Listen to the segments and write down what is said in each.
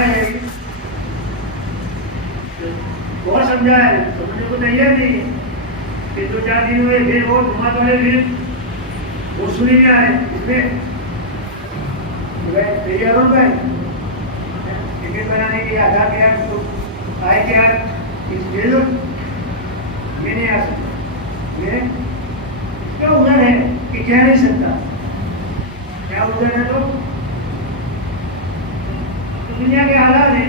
जाएगी। बहुत समझा है, समझने को तैयार नहीं है। फिर 2-4 दिन हुए, फिर वो घुमा वाले फिर वो सुनी में आए, इसमें तैयार हो गए टिकट बनाने के लिए। आधार के यार तो आए के यार इस दे दो, मैं नहीं आ सकता। मैं क्या उधर है कि कह नहीं सकता, क्या उधर है तो दुनिया के हालात है।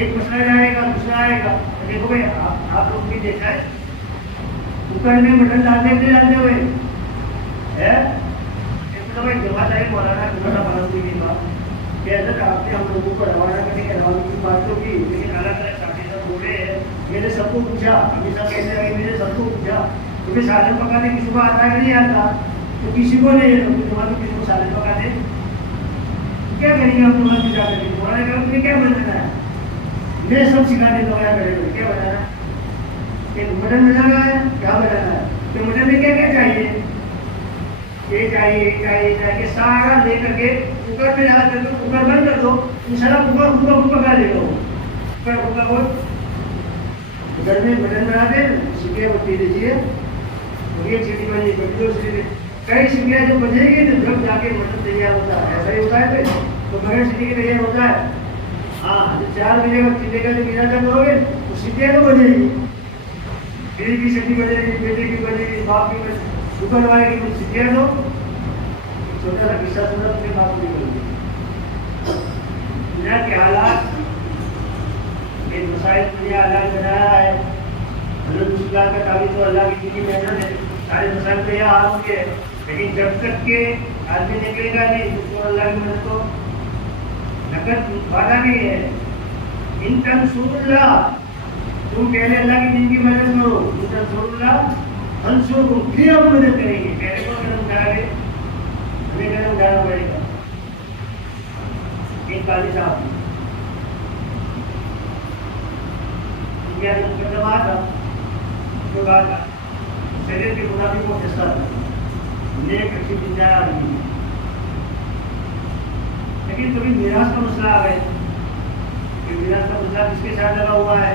एक मसला जाएगा, दूसरा आएगा। देखो भाई, आप लोग भी देखा है, कुकर में मटन डालने के लिए डालते हुए है। तो भाई जवाब है मौलाना तुम्हारा बात की बात कैसे आपने हम लोगों को रवाना करने के रवाना की बात तो की, लेकिन अलग अलग साथी सब बोले हैं। मैंने सबको पूछा, अभी सब कैसे आए, मैंने सबको पूछा तुम्हें सालन पकाने किसी को आता है नहीं आता, तो किसी को नहीं है। तुम्हारा किसी को सालन पकाने क्या करेंगे हम तुम्हारा पूजा करेंगे। मौलाना कहा तुम्हें क्या बनाना है, मैं सब सिखा देता हूँ। करेंगे क्या बनाना, एक मटन बनाना है, क्या बनाना है, तो मटन में क्या क्या चाहिए, ये चाहिए सारा ले करके कुकर में डाल करके कुकर बंद कर दो, इंशाल्लाह कुकर पका देगा। कुकर को घर में मटन बना दे, सीटियाँ बत्ती दीजिए, एक सीटी बनी, दो सीटी, कई सीटियाँ जो बजेगी तो जब जाके मटन तैयार होता है। ऐसा ही होता है भाई, तो बगैर सीटी के तैयार होता है। हाँ, जब 4 बजे का चीटे का जब मीरा तक करोगे तो सीटियाँ तो बजेगी, बेटी की सीटी बजेगी, बेटे की बजेगी, बाप की बजेगी, कुकर वाले की कुछ सीटियाँ दो। छोटा सा किस्सा सुना अपने बाप की बोली, दुनिया के हालात एक मसाइल दुनिया अल्लाह ने बनाया है। हज़रत मुस्लिम का ताबीज़ तो अल्लाह की जितनी मेहनत है, सारे मसाइल तो यहाँ हाथ होंगे, लेकिन जब तक के आदमी निकलेगा नहीं तो अल्लाह की मदद को नकद वादा नहीं है। इन तंसुरुल्लाह, तुम पहले अल्लाह के दिन की मदद करो, इन तंसुरुल्लाह अंसुरुकुम, फिर हम मदद करेंगे। पहले को कदम उठाए, हमें कदम उठाना पड़ेगा। एक काली साहब दुनिया के मुकदमा था, जो बात शरीर के मुताबिक वो फैसला था, नेक अच्छी जिंदा आदमी, लेकिन कभी मीरास का मसला आ गया कि मीरास का मसला किसके साथ लगा हुआ है,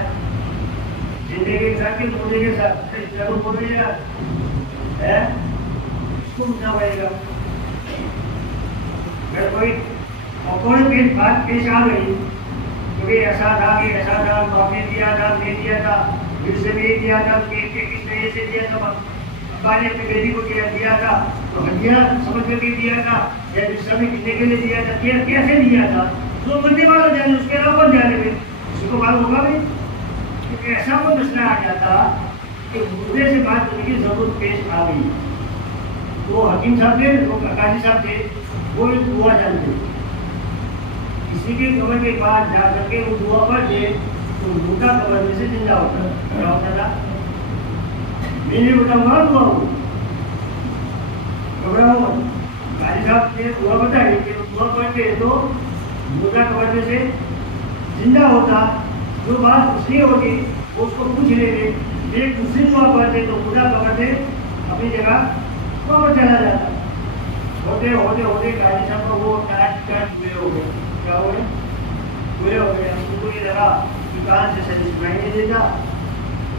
जिंदगी के साथ कि मुर्दे के साथ। जब बोल रही है इसको पूछना पड़ेगा। अगर कोई औकड़ की बात पेश आ गई तो ये ऐसा था कि ऐसा था, आपने दिया था, मैं दिया था, फिर से भी दिया था, किस तरह से दिया था, अब्बा ने अपनी बेटी को दिया था, तो हदिया समझ करके दिया था, या दूसरा में कितने के लिए दिया था, कैसे दिया था, जो बनने वाला जाने, उसके अलावा कौन जाने में, किसी को मालूम होगा भी। क्योंकि ऐसा कोई मसला आ जाता कि मुद्दे से बात करने की जरूरत पेश आ गई, तो हकीम साहब थे, वो काजी साहब थे, वो दुआ जानते, किसी के कब्र के पास जा करके वो दुआ पढ़े तो मुर्दा कब्र में से जिंदा होता है। क्या होता था, मैंने बताऊंगा दुआ हो घबराओ। काजी साहब ने दुआ बताई कि दुआ पढ़ते तो मुर्दा कब्र में से जिंदा होता, जो बात पूछनी होगी उसको पूछ लेंगे। एक दूसरी दुआ पढ़ते तो मुर्दा कब्र से अपनी जगह वापस चला जाता। होते होते होते काजी साहब को वो टाट हुए हो गए, क्या हो गए, हमको ये लगा कि कान से सही सुनाई नहीं देता,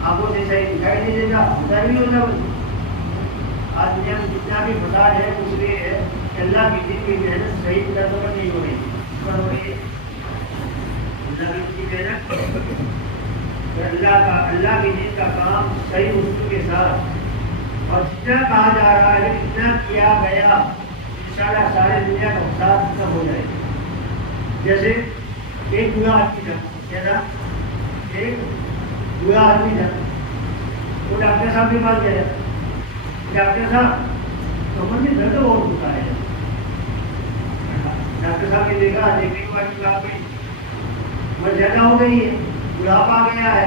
आंखों से सही दिखाई नहीं देता, होता नहीं होता। आज दुनिया में जितना भी फसाद है कुछ ये है कि अल्लाह की दिन की मेहनत सही तरह पर नहीं हो रही, पर हो रही है अल्लाह की मेहनत, अल्लाह के दिन का काम सही उसूल के साथ, और जितना कहा जा रहा है, जितना किया गया, इंशाअल्लाह सारे दुनिया का फसाद खत्म हो जाएगा। जैसे एक बुरा आदमी था, क्या था, एक बुरा आदमी था, वो डॉक्टर साहब के पास गया। डॉक्टर साहब कमर में दर्द बहुत होता है। डॉक्टर साहब ने देखा, देखने के बाद बात गई, उम्र ज्यादा हो गई है, बुढ़ापा आ गया है,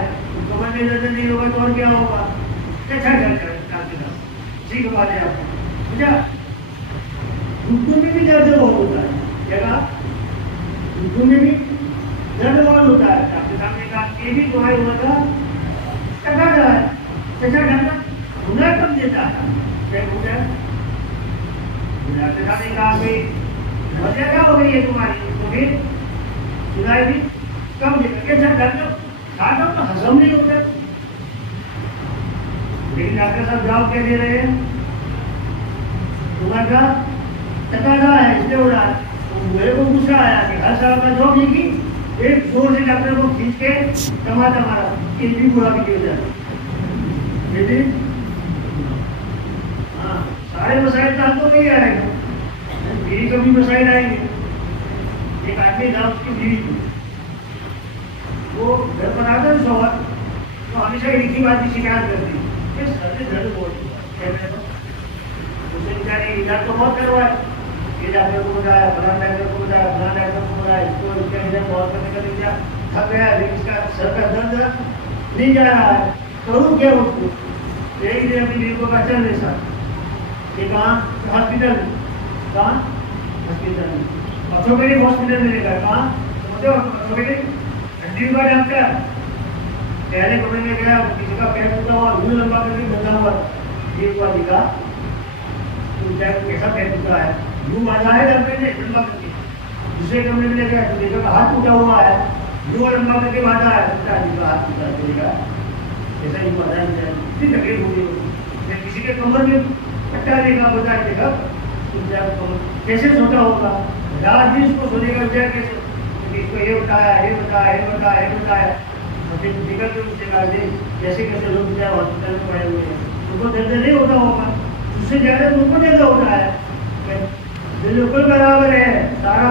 कमर में दर्द नहीं होगा तो और क्या होगा। अच्छा डॉक्टर साहब ठीक बात है आपको, अच्छा घुटनों में भी दर्द बहुत होता है, क्या घुटनों में भी दर्द बहुत होता है। डॉक्टर साहब ने कहा ये भी तुम्हारी उम्र का टका है, अच्छा डॉक्टर हुनर कम देता है, क्या हुनर। डॉक्टर साहब ने कहा कि वजह क्या हो गई है तुम्हारी, तो फिर सुनाई भी कम के डॉक्टर खाना तो हजम नहीं होता, लेकिन डॉक्टर साहब जवाब क्या दे रहे हैं, तुम्हारा तकाजा है इसलिए उड़ा। तो मेरे को गुस्सा आया कि हर साल का जॉब ये की एक जोर से डॉक्टर को खींच के टमाटा मारा कि भी बुरा भी क्यों जाए। हाँ, सारे मसाइल तो आपको नहीं आएगा, बीवी को भी मसाइल आएंगे। एक आदमी था, उसकी बीवी थी, वो घर पर आता है सोहर तो हमेशा एक ही बात की शिकायत करती है, सर से दर्द बहुत उसे बेचारे इलाज तो बहुत करवाए, ये डॉक्टर को बताया, फलान डॉक्टर को बताया, फलान डॉक्टर को बताया, इसको इसका इलाज बहुत करने का दिया, थक गया, लेकिन इसका सर का दर्द नहीं जा रहा है, करूँ क्या उसको। एक दिन अपनी बीवी को कहा चल मेरे साथ, कि कहाँ, हॉस्पिटल, कहाँ हॉस्पिटल में, ऑर्थोपेडिक हॉस्पिटल में लेकर, कहाँ ऑर्थोपेडिक हड्डी का डॉक्टर। पहले कमरे में गया, किसी का पैर टूटा हुआ, यूं लंबा करके बंधा हुआ, ये हुआ दिखा कैसा पैर टूटा है, यूं बांधा है डॉक्टर ने लंबा करके। दूसरे कमरे में गया तो देखा हाथ टूटा हुआ है, यूं लंबा करके बांधा है, का हाथ टूटा है, देखा ऐसा ही बांधा है, इतनी तकलीफ होगी। किसी के कमर में पट्टा देखा, बता देखा कैसे सोता होगा, रात भी उसको सोने का विचार कैसे, इसको ये बताया, ये बताया, ये बताया, ये बताया, फिर निकल के उससे कहा कैसे कैसे लोग क्या हॉस्पिटल में पड़े हुए हैं, उनको दर्द नहीं होता होगा, उससे ज़्यादा तुमको दर्द होता है। बिल्कुल बराबर है, सारा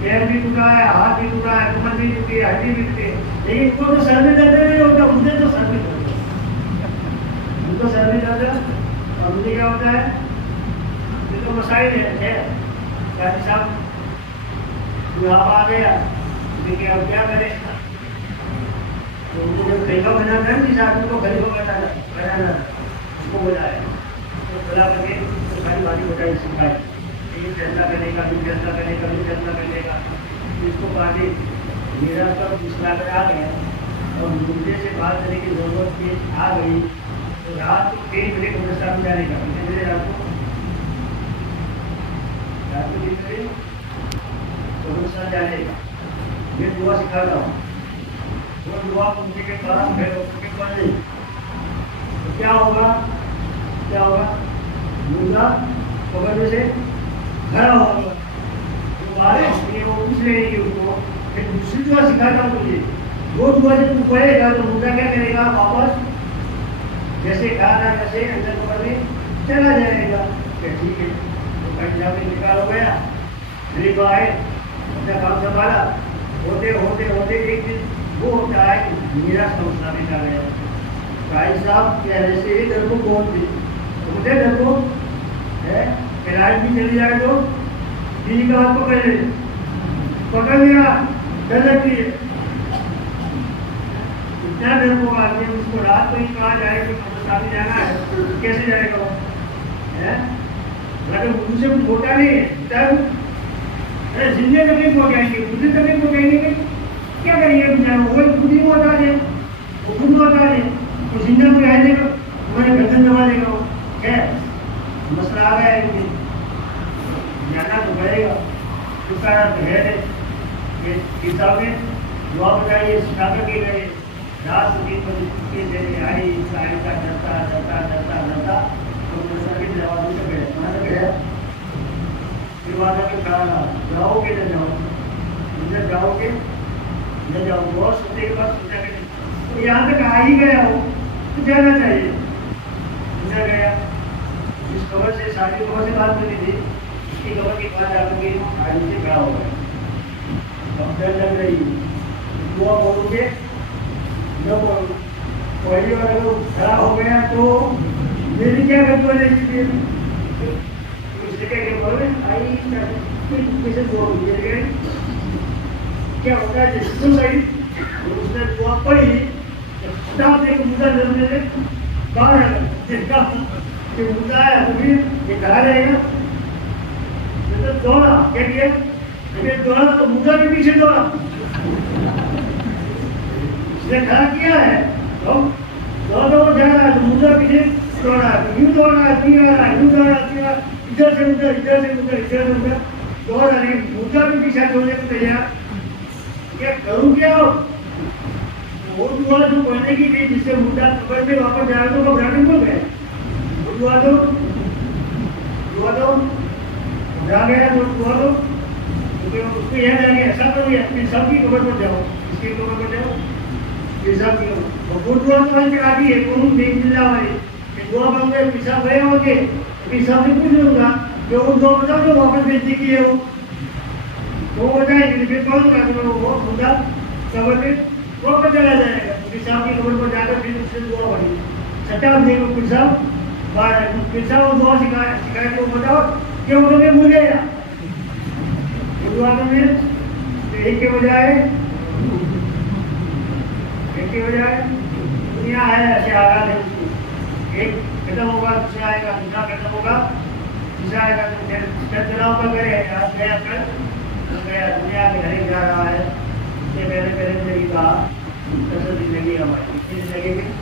पैर भी टूटा है, हाथ भी टूटा है, कमर भी टूटी है, हड्डी भी टूटी है, लेकिन उनको तो सर में दर्द नहीं होता, मुझे तो सर में दर्द, उनको सर में दर्द और मुझे क्या होता है, ये तो मसाइल है। साहब बुढ़ापा आ गया, देखिए अब क्या करें, तो उनको जब खलीफा बनाना है, जिस आदमी को खलीफा बनाना उसको बुलाया, तो बुला करके तो सारी बातें बताई, सिखाई, ये फैसला करने का, भी फैसला करने का, भी फैसला करने का। इसको बातें मेरा सब पिछला कर आ गया और मुझे से बात करने की जरूरत आ गई, तो रात को 3 बजे गुलस्तान में जाने का, कितने बजे रात को 3 बजे गुलस्तान जाने का। ये दुआ सिखाता हूँ, वो दुआ मुझे के कारण है उसके बाद नहीं, तो क्या होगा, क्या होगा, मुर्गा पकड़ने से घरा होगा, तो बारे वो पूछ लेगी उसको, फिर दूसरी दुआ सिखाता हूँ तुझे, वो दुआ जब तू पढ़ेगा तो मुर्गा क्या करेगा, वापस जैसे खाना वैसे अंदर पकड़ने चला जाएगा। ठीक है, तो पंजाब में निकाल हो गया, खलीफा आए, अपना काम संभाला, होते होते होते एक दिन वो होता है कि मेरा समझना भी आ गया, भाई साहब कह रहे से डर को कौन थी, तो मुझे डर को है, किराए भी चली जाए तो बीवी का हाथ पकड़ ले, पकड़ लिया, डर लगती है, इतना डर को आदमी उसको रात को ही कहा जाए कि शादी जाना है, कैसे जाएगा वो, है अगर मुझसे कुछ होता नहीं है, जिंदगी तकलीफ हो जाएंगे, दूसरी तकलीफ हो जाएंगे, क्या करिए बेचारा, वो खुद ही बता दे, वो खुद बता दे, तो जिंदा को रह देगा, तुम्हारे गर्दन दबा देगा, वो क्या मसला आ गया है, जाना तो पड़ेगा। उसका है किताब में दुआ बताइए, सिखा कर के गए, रात की परिस्थिति आई, साइड का डरता डरता डरता डरता तो जवाब से गए, वहाँ से गया, फिर वहाँ जाकर कहा जाओगे न जाओ, इधर जाओगे न जाओ, बहुत सोचने के बाद सोचा कि तो यहाँ तक आ ही गया हो तो जाना चाहिए, इधर गया, जिस खबर से सारी खबर से बात करनी थी, इसकी खबर के बाद जाकर के गाड़ी से खड़ा हो गया, अब डर लग रही, दुआ बोलोगे न बोलो, पहली बार अगर खड़ा हो गया तो मेरी क्या गलती वाली चीज़, इसलिए क्या बोले आई कैसे दुआ गिर गए, क्या होता है जिसको सही उसने दुआ पढ़ी, फटाक से मुद्दा जरूर से बाहर देखा कि मुद्दा है तो फिर ये कहा जाएगा, तो दौड़ा क्या किया, लेकिन दौड़ा तो मुद्दा के पीछे दौड़ा, इसने खड़ा किया है तो दौड़ा जा रहा है, तो मुद्दा पीछे दौड़ा, यूं दौड़ा, यूं आ रहा, यूं दौड़ा, इधर से उधर, इधर से उधर, इधर से उधर दौड़ा, लेकिन मुद्दा भी पीछे छोड़ने को तैयार क्या करूँ क्या वो दुआ जो पढ़ने की थी जिससे मुद्दा खबर में वापस जाए तो वो घबराने को गए वो दुआ दो घबरा गया तो दुआ दो क्योंकि उसको यह लगे ऐसा करो अपने सब की खबर पर जाओ इसकी खबर पर जाओ ये सब की वो दुआ तो वहीं चढ़ा दी है कौन नहीं मिलना वाली ये दुआ मांगे पिछा गए होंगे अभी सब से पूछ लूंगा जो वो दुआ बताओ जो वापस भेजने की है वो बताएंगे फिर कौन का वो मुद्दा खबर में वो पर चला जाएगा क्योंकि साहब की खबर पर जाकर फिर उससे दुआ बढ़ी सच्चा देखो फिर साहब दुआ शिकायत को बताओ क्यों तुम्हें भूले दुआ में एक के बजाय दुनिया है ऐसे आगाज है उसको एक खत्म होगा दूसरा आएगा दूसरा खत्म होगा तीसरा आएगा चंद्राओं का करे आज गया कल गया दुनिया में हरे जा रहा है इससे पहले मैंने कहा जिंदगी हमारी जिंदगी में